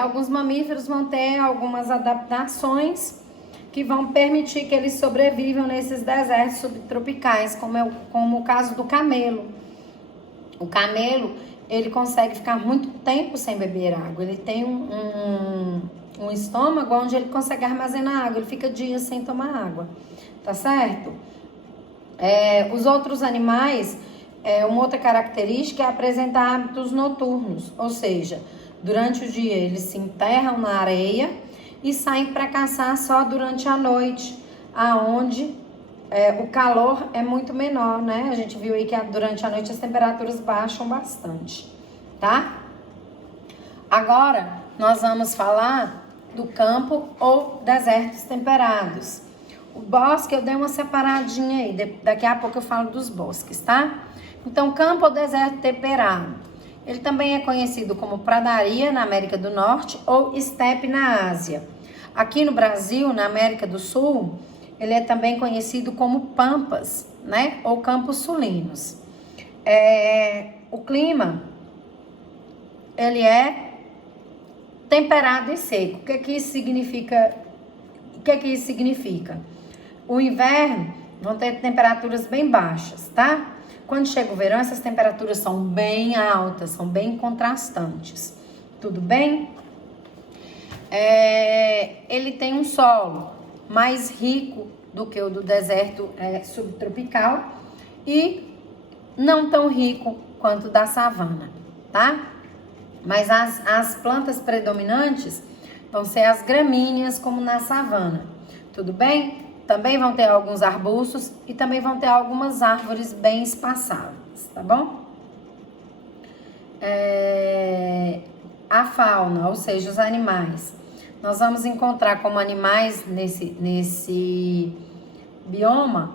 Alguns mamíferos vão ter algumas adaptações que vão permitir que eles sobrevivam nesses desertos subtropicais, como o caso do camelo. O camelo, ele consegue ficar muito tempo sem beber água. Ele tem um estômago onde ele consegue armazenar água. Ele fica dias sem tomar água, tá certo? Os outros animais, uma outra característica é apresentar hábitos noturnos. Ou seja, durante o dia eles se enterram na areia e saem para caçar só durante a noite, aonde o calor é muito menor, né? A gente viu aí que durante a noite as temperaturas baixam bastante, tá? Agora, nós vamos falar do campo ou desertos temperados. O bosque, eu dei uma separadinha aí, daqui a pouco eu falo dos bosques, tá? Então, campo ou deserto temperado. Ele também é conhecido como pradaria na América do Norte ou estepe na Ásia. Aqui no Brasil, na América do Sul, ele é também conhecido como pampas, né? Ou campos sulinos. O clima, ele é temperado e seco. O que que isso significa? O inverno vão ter temperaturas bem baixas, tá? Quando chega o verão, essas temperaturas são bem altas, são bem contrastantes. Tudo bem? Ele tem um solo mais rico do que o do deserto subtropical e não tão rico quanto da savana, tá? Mas as plantas predominantes vão ser as gramíneas, como na savana. Tudo bem? Também vão ter alguns arbustos e também vão ter algumas árvores bem espaçadas, tá bom? A fauna, ou seja, os animais. Nós vamos encontrar como animais nesse bioma,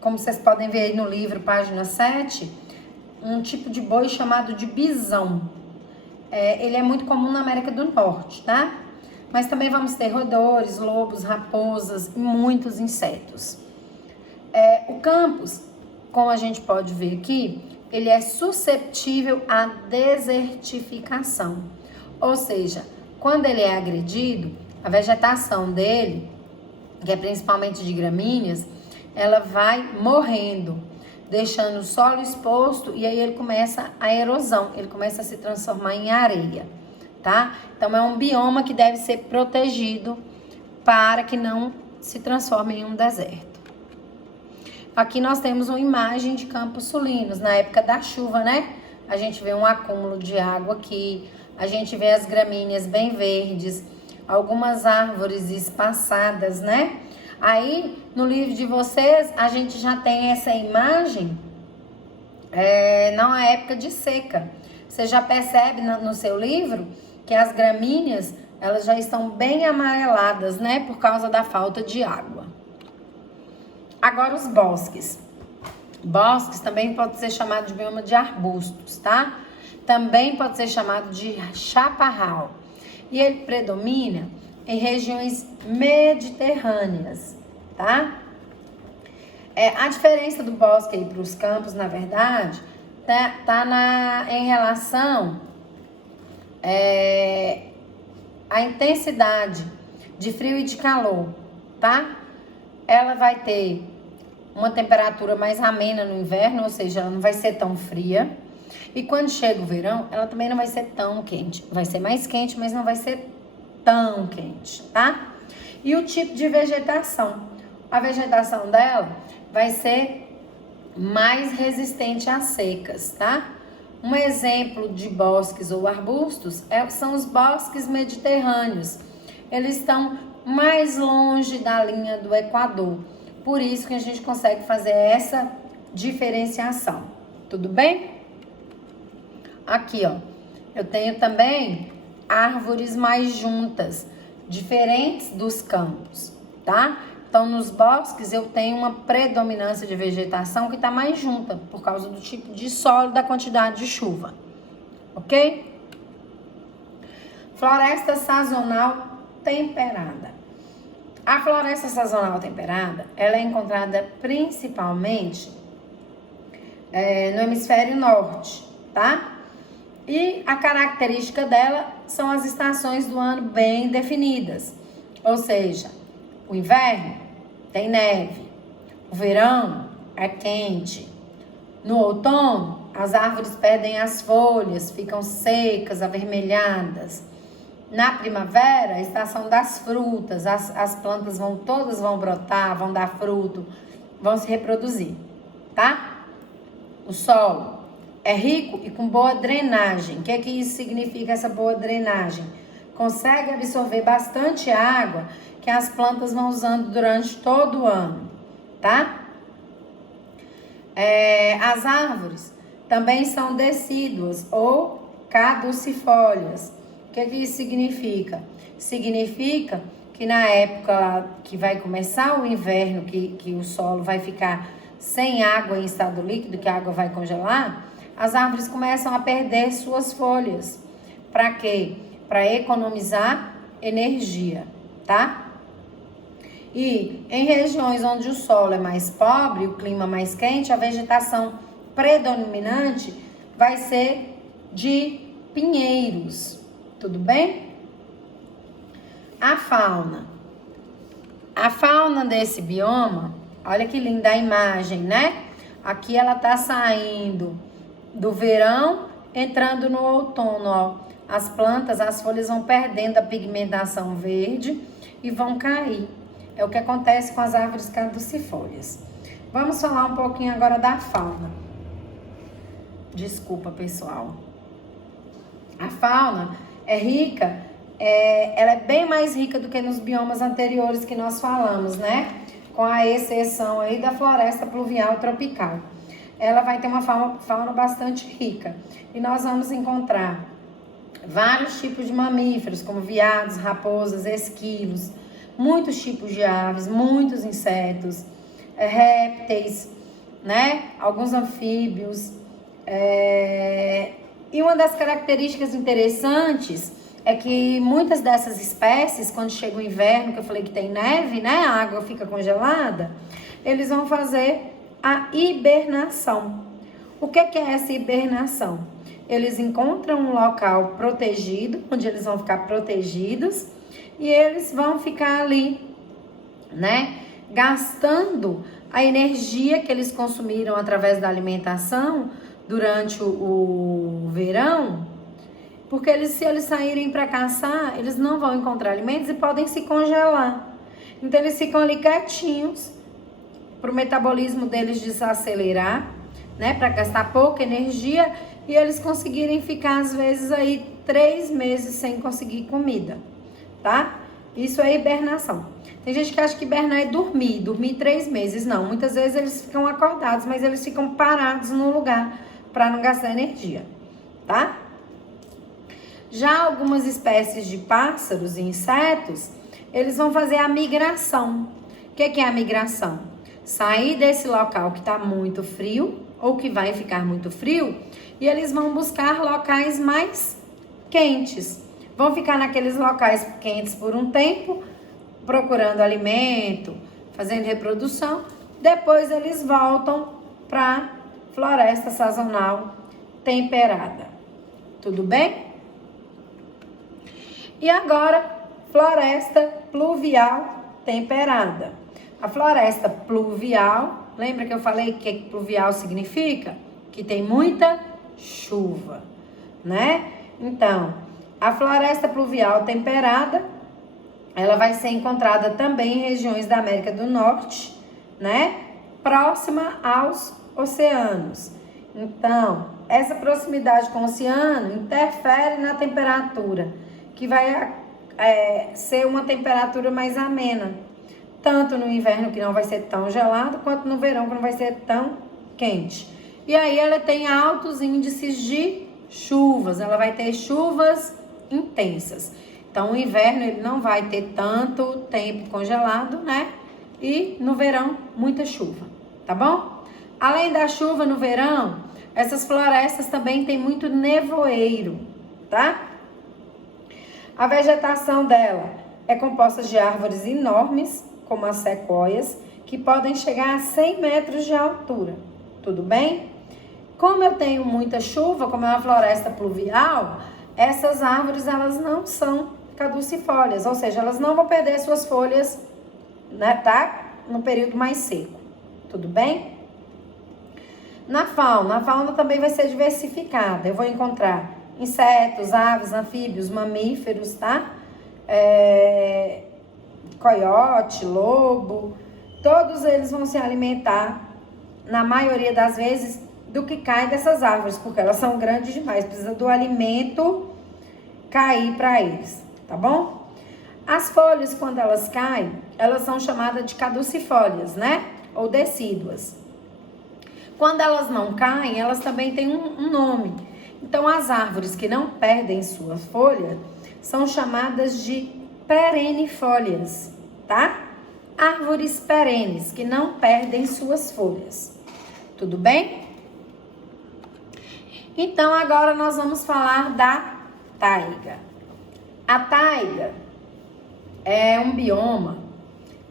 como vocês podem ver aí no livro, página 7, um tipo de boi chamado de bisão. Ele é muito comum na América do Norte, tá? Mas também vamos ter roedores, lobos, raposas e muitos insetos. O campus, como a gente pode ver aqui, ele é susceptível à desertificação. Ou seja, quando ele é agredido, a vegetação dele, que é principalmente de gramíneas, ela vai morrendo, deixando o solo exposto e aí ele começa a erosão, ele começa a se transformar em areia. Tá? Então, é um bioma que deve ser protegido para que não se transforme em um deserto. Aqui nós temos uma imagem de campos sulinos, na época da chuva, né? A gente vê um acúmulo de água aqui, a gente vê as gramíneas bem verdes, algumas árvores espaçadas, né? Aí, no livro de vocês, a gente já tem essa imagem na época de seca. Você já percebe no seu livro que as gramíneas, elas já estão bem amareladas, né? Por causa da falta de água. Agora os bosques. Bosques também pode ser chamado de bioma de arbustos, tá? Também pode ser chamado de chaparral. E ele predomina em regiões mediterrâneas, tá? A diferença do bosque para os campos, na verdade, em relação a intensidade de frio e de calor, tá? Ela vai ter uma temperatura mais amena no inverno, ou seja, ela não vai ser tão fria. E quando chega o verão, ela também não vai ser tão quente. Vai ser mais quente, mas não vai ser tão quente, tá? E o tipo de vegetação. A vegetação dela vai ser mais resistente às secas, tá? Um exemplo de bosques ou arbustos são os bosques mediterrâneos. Eles estão mais longe da linha do Equador. Por isso que a gente consegue fazer essa diferenciação. Tudo bem? Aqui, ó. Eu tenho também árvores mais juntas, diferentes dos campos, tá? Então, nos bosques eu tenho uma predominância de vegetação que está mais junta, por causa do tipo de solo, da quantidade de chuva, ok? Floresta sazonal temperada. A floresta sazonal temperada, ela é encontrada principalmente no hemisfério norte, tá? E a característica dela são as estações do ano bem definidas. Ou seja, o inverno tem neve, o verão é quente. No outono, as árvores perdem as folhas, ficam secas, avermelhadas. Na primavera, a estação das frutas, as plantas todas vão brotar, vão dar fruto, vão se reproduzir, tá? O solo é rico e com boa drenagem. O que é que isso significa, essa boa drenagem? Consegue absorver bastante água que as plantas vão usando durante todo o ano, tá? As árvores também são decíduas ou caducifólias. O que é que isso significa? Significa que na época que vai começar o inverno, que o solo vai ficar sem água em estado líquido, que a água vai congelar, as árvores começam a perder suas folhas. Para quê? Para economizar energia, tá? E em regiões onde o solo é mais pobre, o clima mais quente, a vegetação predominante vai ser de pinheiros, tudo bem? A fauna desse bioma, olha que linda a imagem, né? Aqui ela tá saindo do verão, entrando no outono, ó. As plantas, as folhas vão perdendo a pigmentação verde e vão cair. É o que acontece com as árvores caducifólias. Vamos falar um pouquinho agora da fauna. Desculpa, pessoal. A fauna é rica, ela é bem mais rica do que nos biomas anteriores que nós falamos, né? Com a exceção aí da floresta pluvial tropical. Ela vai ter uma fauna bastante rica. E nós vamos encontrar vários tipos de mamíferos, como veados, raposas, esquilos, muitos tipos de aves, muitos insetos, répteis, né? Alguns anfíbios. E uma das características interessantes é que muitas dessas espécies, quando chega o inverno, que eu falei que tem neve, né? A água fica congelada, eles vão fazer a hibernação. O que é essa hibernação? Eles encontram um local protegido, onde eles vão ficar protegidos, e eles vão ficar ali, né, gastando a energia que eles consumiram através da alimentação durante o verão, porque se eles saírem para caçar, eles não vão encontrar alimentos e podem se congelar. Então eles ficam ali quietinhos para o metabolismo deles desacelerar, né, para gastar pouca energia e eles conseguirem ficar às vezes aí 3 meses sem conseguir comida. Tá? Isso é hibernação. Tem gente que acha que hibernar é dormir 3 meses. Não, muitas vezes eles ficam acordados, mas eles ficam parados no lugar para não gastar energia, tá? Já algumas espécies de pássaros e insetos, eles vão fazer a migração. O que é a migração? Sair desse local que está muito frio ou que vai ficar muito frio e eles vão buscar locais mais quentes. Vão ficar naqueles locais quentes por um tempo, procurando alimento, fazendo reprodução. Depois eles voltam para floresta sazonal temperada. Tudo bem? E agora, floresta pluvial temperada. A floresta pluvial, lembra que eu falei que pluvial significa? Que tem muita chuva, né? Então, a floresta pluvial temperada, ela vai ser encontrada também em regiões da América do Norte, né? Próxima aos oceanos. Então, essa proximidade com o oceano interfere na temperatura, que vai ser uma temperatura mais amena. Tanto no inverno, que não vai ser tão gelado, quanto no verão, que não vai ser tão quente. E aí ela tem altos índices de chuvas, ela vai ter chuvas intensas. Então, o inverno ele não vai ter tanto tempo congelado, né? E no verão, muita chuva, tá bom? Além da chuva no verão, essas florestas também têm muito nevoeiro, tá? A vegetação dela é composta de árvores enormes, como as sequoias, que podem chegar a 100 metros de altura, tudo bem? Como eu tenho muita chuva, como é uma floresta pluvial, essas árvores elas não são caducifólias, ou seja, elas não vão perder suas folhas, né, tá? No período mais seco. Tudo bem? A fauna também vai ser diversificada. Eu vou encontrar insetos, aves, anfíbios, mamíferos, tá? Coiote, lobo, todos eles vão se alimentar, na maioria das vezes, do que cai dessas árvores, porque elas são grandes demais, precisa do alimento cair para eles, tá bom? As folhas, quando elas caem, elas são chamadas de caducifólias, né? Ou decíduas. Quando elas não caem, elas também têm um nome. Então, as árvores que não perdem sua folha são chamadas de perennifólias, tá? Árvores perenes que não perdem suas folhas. Tudo bem? Então, agora nós vamos falar da taiga. A taiga é um bioma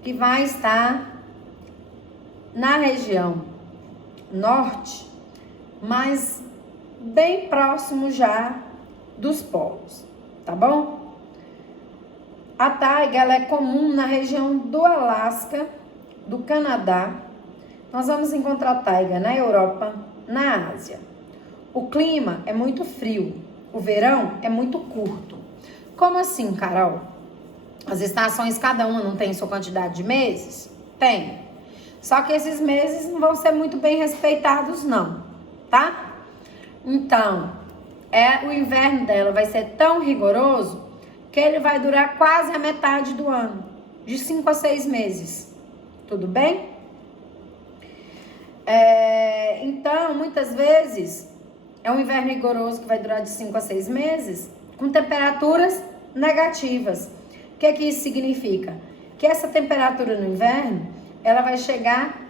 que vai estar na região norte, mas bem próximo já dos polos, tá bom? A taiga ela é comum na região do Alasca, do Canadá. Nós vamos encontrar taiga na Europa, na Ásia. O clima é muito frio, o verão é muito curto. Como assim, Carol? As estações, cada uma não tem sua quantidade de meses? Tem. Só que esses meses não vão ser muito bem respeitados, não, tá? Então, o inverno dela vai ser tão rigoroso que ele vai durar quase a metade do ano, de 5 a 6 meses. Tudo bem? Então, muitas vezes, é um inverno rigoroso que vai durar de 5 a 6 meses, com temperaturas negativas. O que isso significa? Que essa temperatura no inverno, ela vai chegar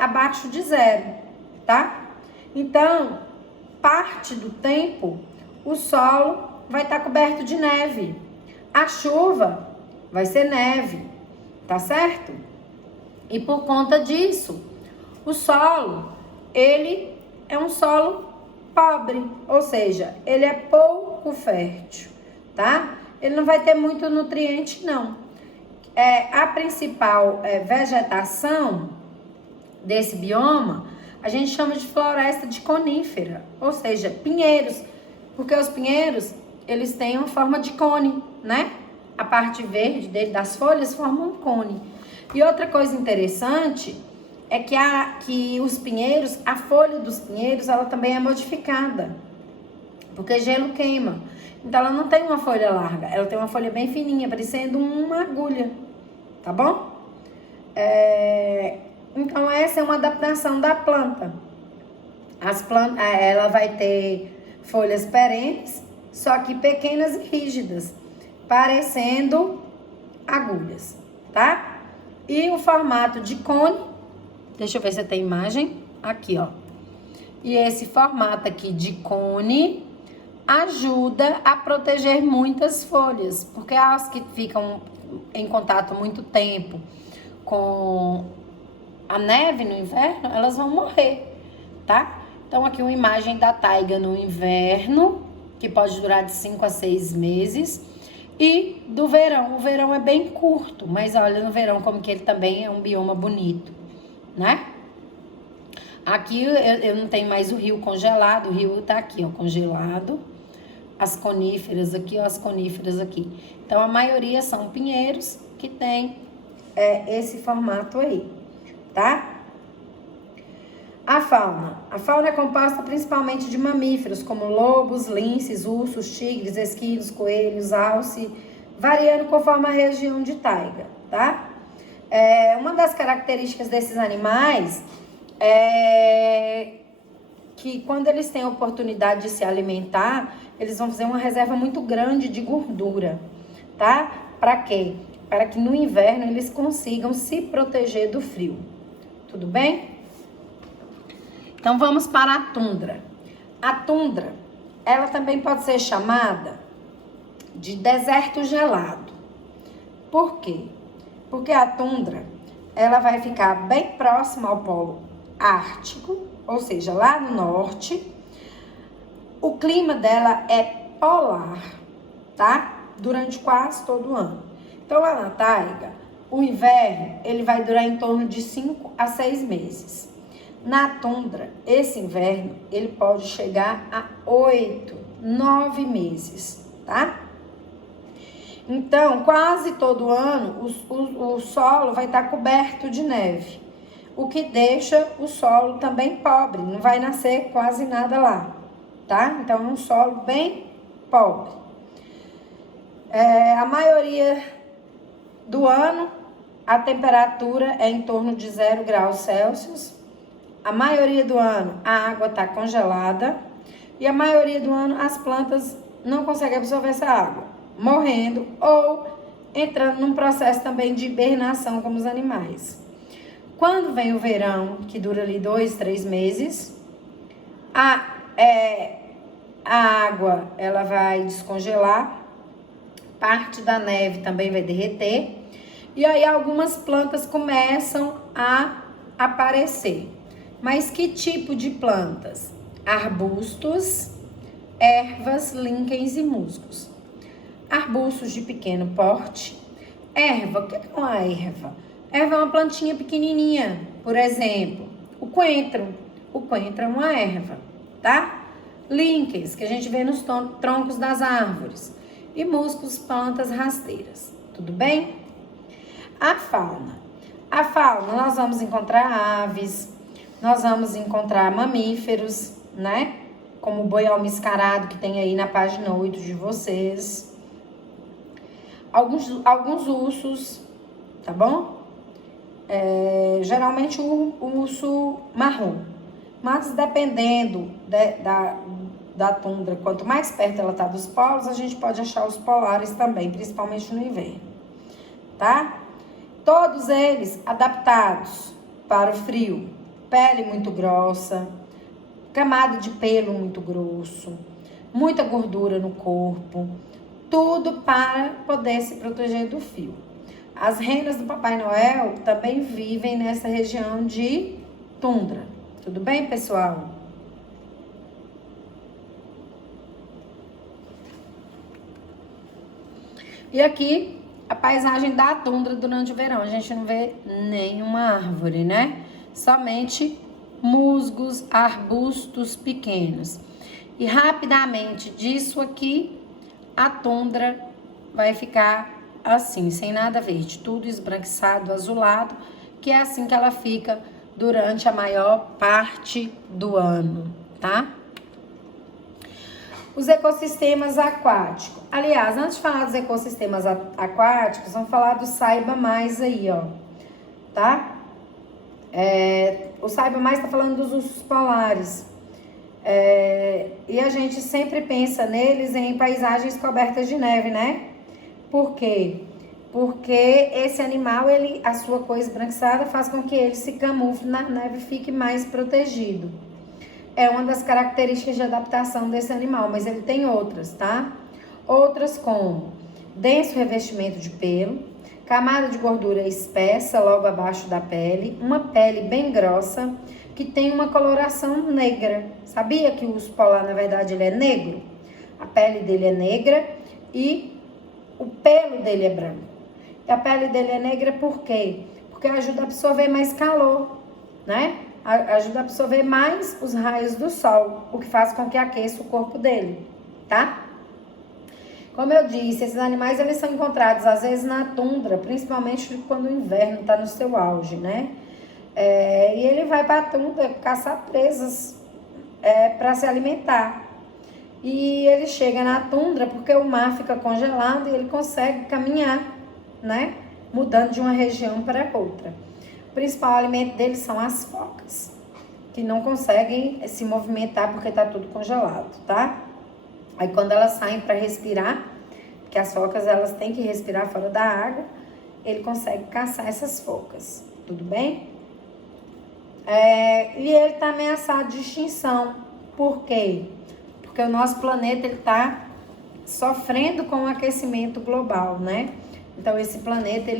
abaixo de 0, tá? Então, parte do tempo, o solo vai estar coberto de neve. A chuva vai ser neve, tá certo? E por conta disso, o solo, ele é um solo pobre, ou seja, ele é pouco fértil, tá? Ele não vai ter muito nutriente, não. A principal vegetação desse bioma, a gente chama de floresta de conífera, ou seja, pinheiros, porque os pinheiros, eles têm uma forma de cone, né? A parte verde dele, das folhas, forma um cone. E outra coisa interessante é que os pinheiros, a folha dos pinheiros, ela também é modificada, porque gelo queima. Então, ela não tem uma folha larga, ela tem uma folha bem fininha, parecendo uma agulha, tá bom? Então, essa é uma adaptação da planta. Ela vai ter folhas perenes, só que pequenas e rígidas, parecendo agulhas, tá? E o formato de cone, deixa eu ver se tem imagem, aqui, ó. E esse formato aqui de cone ajuda a proteger muitas folhas, porque as que ficam em contato muito tempo com a neve no inverno, elas vão morrer, tá? Então, aqui uma imagem da taiga no inverno, que pode durar de 5 a 6 meses, e do verão. O verão é bem curto, mas olha no verão como que ele também é um bioma bonito, né? Aqui eu não tenho mais o rio congelado, o rio tá aqui, ó, congelado. As coníferas aqui, ó, as coníferas aqui. Então, a maioria são pinheiros que tem esse formato aí, tá? A fauna é composta principalmente de mamíferos, como lobos, linces, ursos, tigres, esquilos, coelhos, alce, variando conforme a região de taiga, tá? Uma das características desses animais é que quando eles têm a oportunidade de se alimentar, eles vão fazer uma reserva muito grande de gordura, tá? Para quê? Para que no inverno eles consigam se proteger do frio. Tudo bem? Então, vamos para a tundra. A tundra, ela também pode ser chamada de deserto gelado. Por quê? Porque a tundra, ela vai ficar bem próxima ao polo ártico, ou seja, lá no norte, o clima dela é polar, tá? Durante quase todo o ano. Então, lá na taiga, o inverno, ele vai durar em torno de 5 a 6 meses. Na tundra, esse inverno, ele pode chegar a 8, 9 meses, tá? Então, quase todo ano, o solo vai estar coberto de neve, o que deixa o solo também pobre, não vai nascer quase nada lá, tá? Então, é um solo bem pobre. A maioria do ano, a temperatura é em torno de 0 graus Celsius. A maioria do ano, a água está congelada. E a maioria do ano, as plantas não conseguem absorver essa água, morrendo ou entrando num processo também de hibernação, como os animais. Quando vem o verão, que dura ali 2, 3 meses, a água ela vai descongelar, parte da neve também vai derreter, e aí algumas plantas começam a aparecer. Mas que tipo de plantas? Arbustos, ervas, líquens e musgos. Arbustos de pequeno porte. Erva, o que é uma erva? Erva é uma plantinha pequenininha, por exemplo, o coentro. O coentro é uma erva, tá? Líquens, que a gente vê nos troncos das árvores. E musgos, plantas rasteiras. Tudo bem? A fauna. A fauna, nós vamos encontrar aves, nós vamos encontrar mamíferos, né? Como o boi almiscarado, que tem aí na página 8 de vocês. Alguns ursos, tá bom? Geralmente o urso marrom. Mas dependendo da tundra, quanto mais perto ela tá dos polos, a gente pode achar os polares também, principalmente no inverno, tá? Todos eles adaptados para o frio. Pele muito grossa, camada de pelo muito grosso, muita gordura no corpo, tudo para poder se proteger do frio. As renas do Papai Noel também vivem nessa região de tundra. Tudo bem, pessoal? E aqui, a paisagem da tundra durante o verão. A gente não vê nenhuma árvore, né? Somente musgos, arbustos pequenos. E rapidamente disso aqui, a tundra vai ficar assim, sem nada verde. Tudo esbranquiçado, azulado, que é assim que ela fica durante a maior parte do ano, tá? Os ecossistemas aquáticos. Aliás, antes de falar dos ecossistemas aquáticos, vamos falar do Saiba Mais aí, ó, tá? O Saiba Mais tá falando dos ursos polares. E a gente sempre pensa neles em paisagens cobertas de neve, né? Por quê? Porque esse animal, a sua cor esbranquiçada faz com que ele se camufle na neve e fique mais protegido. É uma das características de adaptação desse animal, mas ele tem outras, tá? Outras como denso revestimento de pelo, camada de gordura espessa logo abaixo da pele, uma pele bem grossa, que tem uma coloração negra. Sabia que o urso polar, na verdade, ele é negro? A pele dele é negra e o pelo dele é branco. E a pele dele é negra por quê? Porque ajuda a absorver mais calor, né? Ajuda a absorver mais os raios do sol, o que faz com que aqueça o corpo dele, tá? Como eu disse, esses animais eles são encontrados às vezes na tundra, principalmente quando o inverno está no seu auge, né? E ele vai para a tundra caçar presas para se alimentar. E ele chega na tundra porque o mar fica congelado e ele consegue caminhar, né? Mudando de uma região para outra. O principal alimento deles são as focas, que não conseguem se movimentar porque está tudo congelado, tá? Aí quando elas saem para respirar, porque as focas elas têm que respirar fora da água, ele consegue caçar essas focas, tudo bem? E ele está ameaçado de extinção. Por quê? Porque o nosso planeta está sofrendo com o aquecimento global, né? Então esse planeta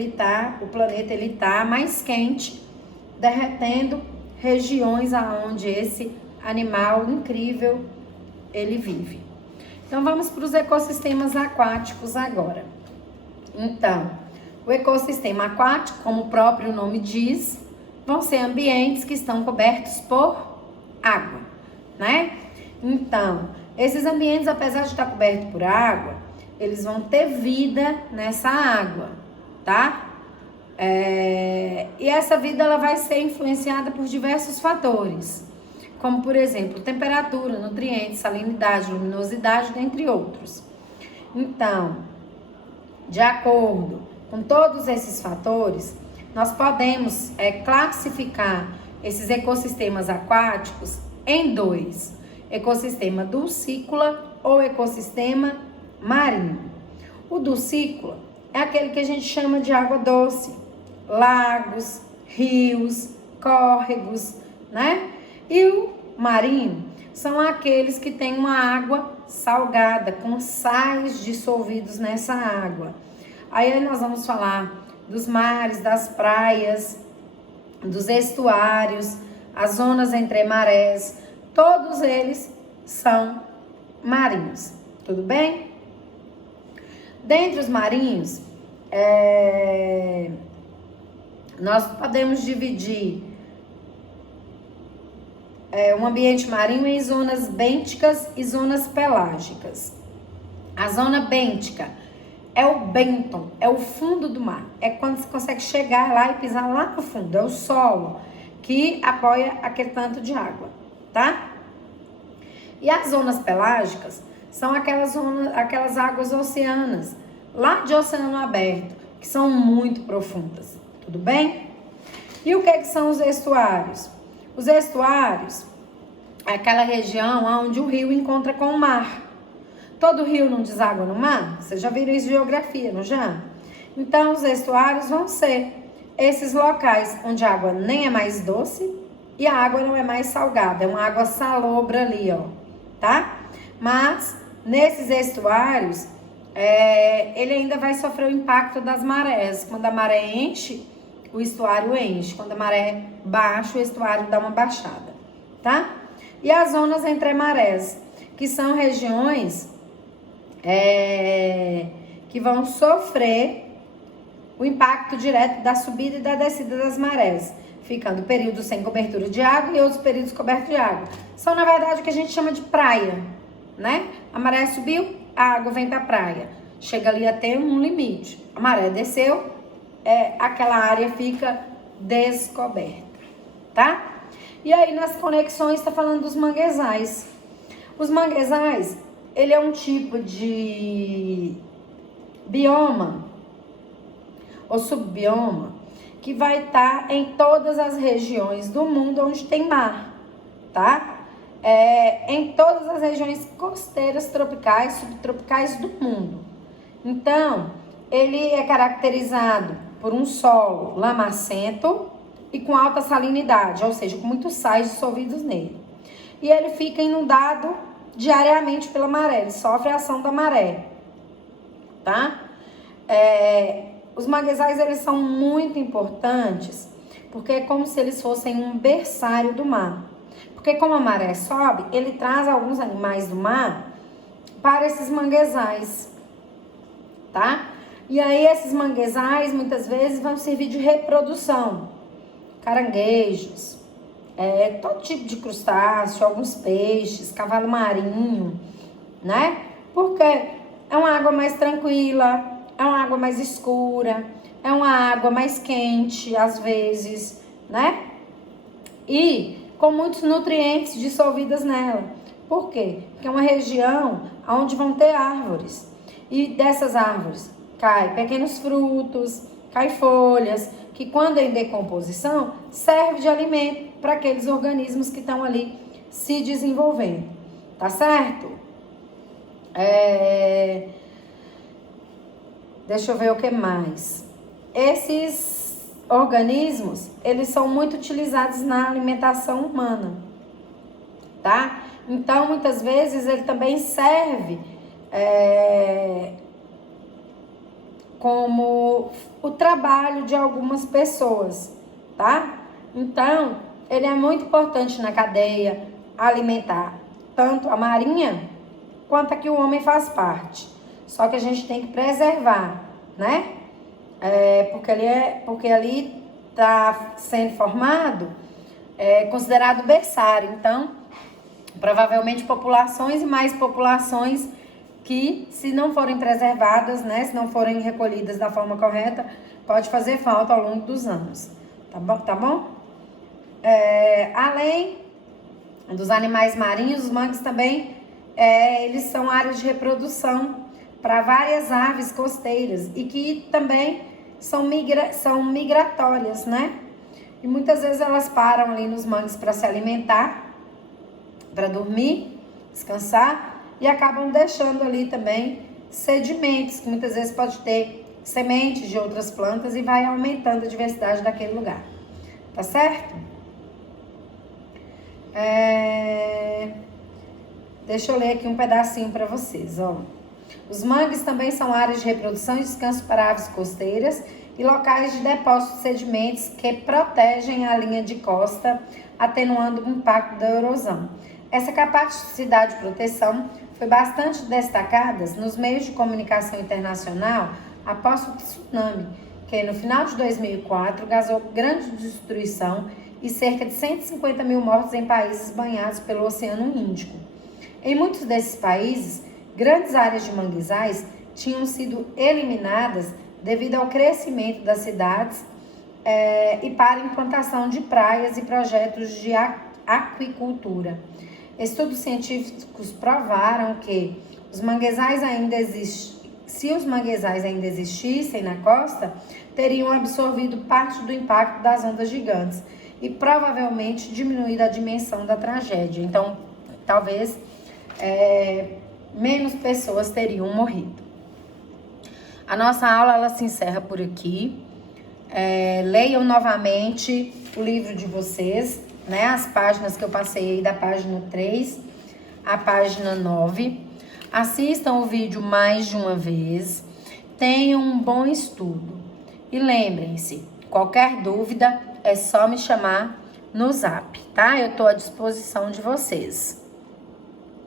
o planeta tá mais quente, derretendo regiões aonde esse animal incrível ele vive. Então vamos para os ecossistemas aquáticos agora. Então, o ecossistema aquático, como o próprio nome diz, vão ser ambientes que estão cobertos por água, né? Então, esses ambientes, apesar de estar cobertos por água, eles vão ter vida nessa água, tá? E essa vida ela vai ser influenciada por diversos fatores, como por exemplo, temperatura, nutrientes, salinidade, luminosidade, dentre outros. Então, de acordo com todos esses fatores, nós podemos classificar esses ecossistemas aquáticos em dois: ecossistema dulcícola ou ecossistema marinho. O dulcícola é aquele que a gente chama de água doce, lagos, rios, córregos, né? E o marinho são aqueles que têm uma água salgada, com sais dissolvidos nessa água. Aí nós vamos falar dos mares, das praias, dos estuários, as zonas entre marés, todos eles são marinhos, tudo bem? Dentre os marinhos, nós podemos dividir um ambiente marinho em zonas bênticas e zonas pelágicas. A zona bêntica é o bênton, é o fundo do mar. É quando você consegue chegar lá e pisar lá no fundo. É o solo que apoia aquele tanto de água, tá? E as zonas pelágicas são aquelas águas oceanas, lá de oceano aberto, que são muito profundas, tudo bem? E o que são os estuários? Os estuários é aquela região onde o rio encontra com o mar. Todo rio não deságua no mar? Vocês já viram isso em geografia, não já? Então, os estuários vão ser esses locais onde a água nem é mais doce e a água não é mais salgada. É uma água salobra ali, ó, tá? Mas, nesses estuários, ele ainda vai sofrer o impacto das marés. Quando a maré enche, o estuário enche. Quando a maré baixa, o estuário dá uma baixada, tá? E as zonas entre marés, que são regiões que vão sofrer o impacto direto da subida e da descida das marés, ficando períodos sem cobertura de água e outros períodos cobertos de água. São, na verdade, o que a gente chama de praia, né? A maré subiu, a água vem para a praia. Chega ali até um limite. A maré desceu, aquela área fica descoberta, tá? E aí, nas conexões, está falando dos manguezais. Os manguezais, ele é um tipo de bioma ou subbioma que vai estar em todas as regiões do mundo onde tem mar, tá? Em todas as regiões costeiras, tropicais, subtropicais do mundo. Então, ele é caracterizado por um solo lamacento e com alta salinidade, ou seja, com muitos sais dissolvidos nele. E ele fica inundado diariamente pela maré, ele sofre a ação da maré, tá? Os manguezais, eles são muito importantes, porque é como se eles fossem um berçário do mar. Porque como a maré sobe, ele traz alguns animais do mar para esses manguezais, tá? E aí esses manguezais, muitas vezes, vão servir de reprodução. Caranguejos, todo tipo de crustáceo, alguns peixes, cavalo marinho, né? Porque é uma água mais tranquila, é uma água mais escura, é uma água mais quente, às vezes, né? E com muitos nutrientes dissolvidos nela. Por quê? Porque é uma região onde vão ter árvores. E dessas árvores caem pequenos frutos, caem folhas, que quando em decomposição, serve de alimento para aqueles organismos que estão ali se desenvolvendo. Tá certo? Deixa eu ver o que mais. Esses organismos, eles são muito utilizados na alimentação humana, tá? Então, muitas vezes, ele também serve como o trabalho de algumas pessoas, tá? Então, ele é muito importante na cadeia alimentar, tanto a marinha quanto a que o homem faz parte. Só que a gente tem que preservar, né? Porque ali está sendo formado, considerado berçário. Então, provavelmente populações e mais populações que, se não forem preservadas, né, se não forem recolhidas da forma correta, pode fazer falta ao longo dos anos. Tá bom? Além dos animais marinhos, os mangues também, eles são áreas de reprodução para várias aves costeiras e que também são migratórias, né? E muitas vezes elas param ali nos mangues para se alimentar, para dormir, descansar, e acabam deixando ali também sedimentos, que muitas vezes pode ter sementes de outras plantas e vai aumentando a diversidade daquele lugar. Tá certo? Deixa eu ler aqui um pedacinho para vocês, ó. Os mangues também são áreas de reprodução e descanso para aves costeiras e locais de depósito de sedimentos que protegem a linha de costa, atenuando o impacto da erosão. Essa capacidade de proteção foi bastante destacada nos meios de comunicação internacional após o tsunami, que no final de 2004 causou grande destruição e cerca de 150 mil mortos em países banhados pelo Oceano Índico. Em muitos desses países, grandes áreas de manguezais tinham sido eliminadas devido ao crescimento das cidades e para a implantação de praias e projetos de aquicultura. Estudos científicos provaram que se os manguezais ainda existissem na costa, teriam absorvido parte do impacto das ondas gigantes e provavelmente diminuído a dimensão da tragédia. Então, talvez menos pessoas teriam morrido. A nossa aula ela se encerra por aqui. Leiam novamente o livro de vocês, né? As páginas que eu passei aí da página 3 à página 9. Assistam o vídeo mais de uma vez. Tenham um bom estudo. E lembrem-se, qualquer dúvida é só me chamar no Zap, tá? Eu tô à disposição de vocês.